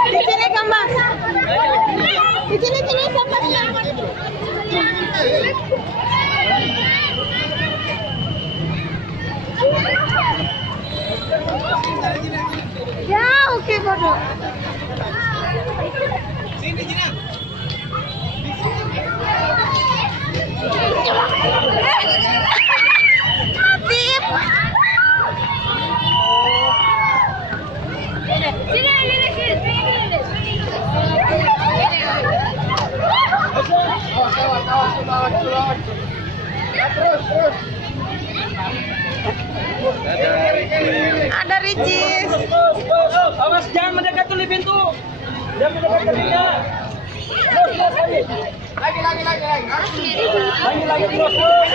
Di sini kembang. Di sini kembangnya. Ya, oke bodoh. Sini Jinan. Tip. Terus. Ada Ricis. Awas jangan mendekat tuh di pintu. Jangan mendekat ke dia. Terus lagi. Lagi. Lagi terus. Terus.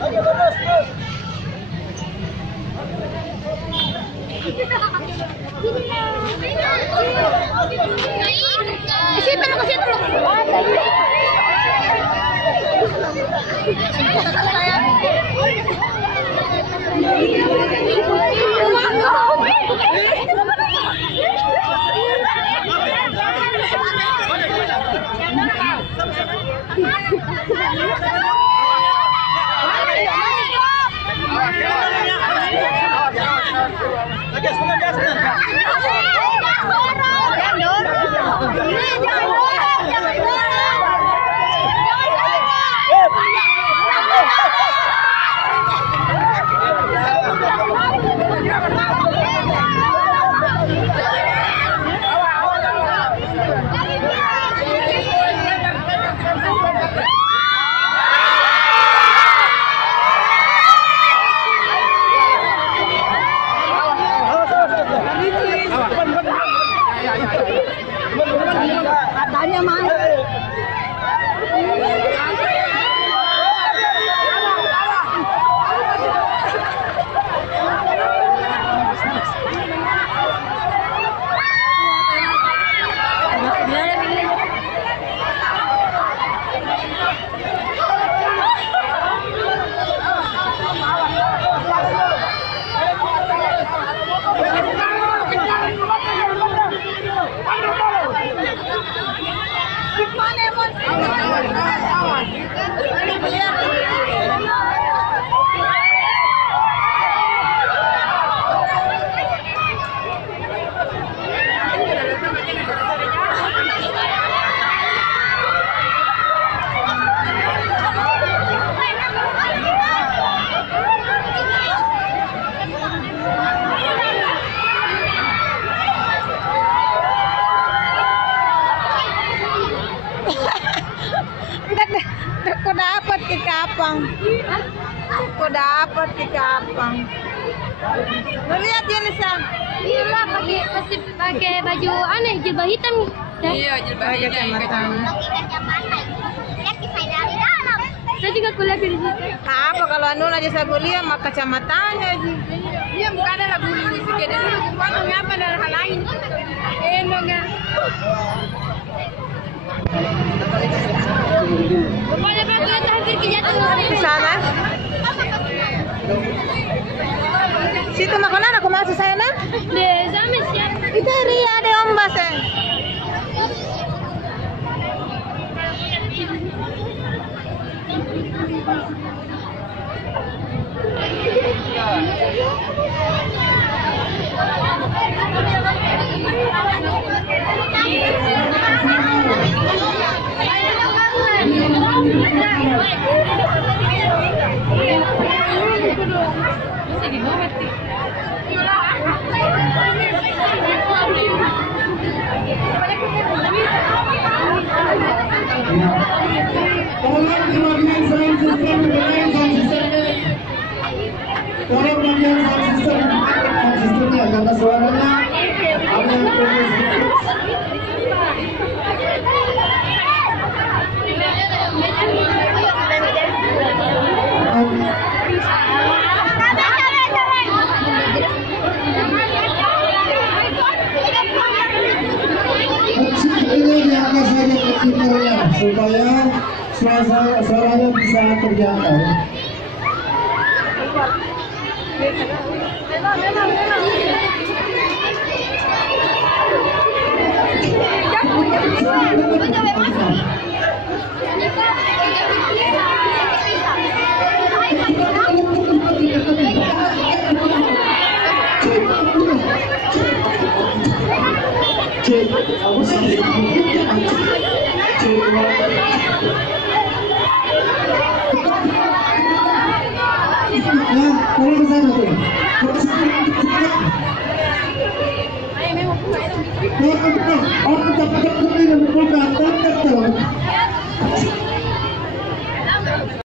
Lagi terus. Ke situ. Katanya mana? Kau dapat ke kapang. Kau dapat ke kapang. Lu lihat Jenisa. Iya lah, pakai baju aneh, jilbab hitam. Iya, jilbab hitam. Saya juga kuliah di situ. Apa kalau anu aja saya kuliah maka kacamatanya sih. Iya, bukan ada lagu musik ada dulu. Kumpul ngapa dan hal lain. Enggak. Rupanya Pak Tuhan hampir kejatuhan. Di sana. Situ makanan aku masuk saya nak. Deh, sama siap. Itu Ria ada ombas eh. Tolong bagian sound sistemnya karena suaranya ada yang perlu ini diangkat saja ke timurnya supaya suaranya bisa terjangkau. Tolong ke sana tuh.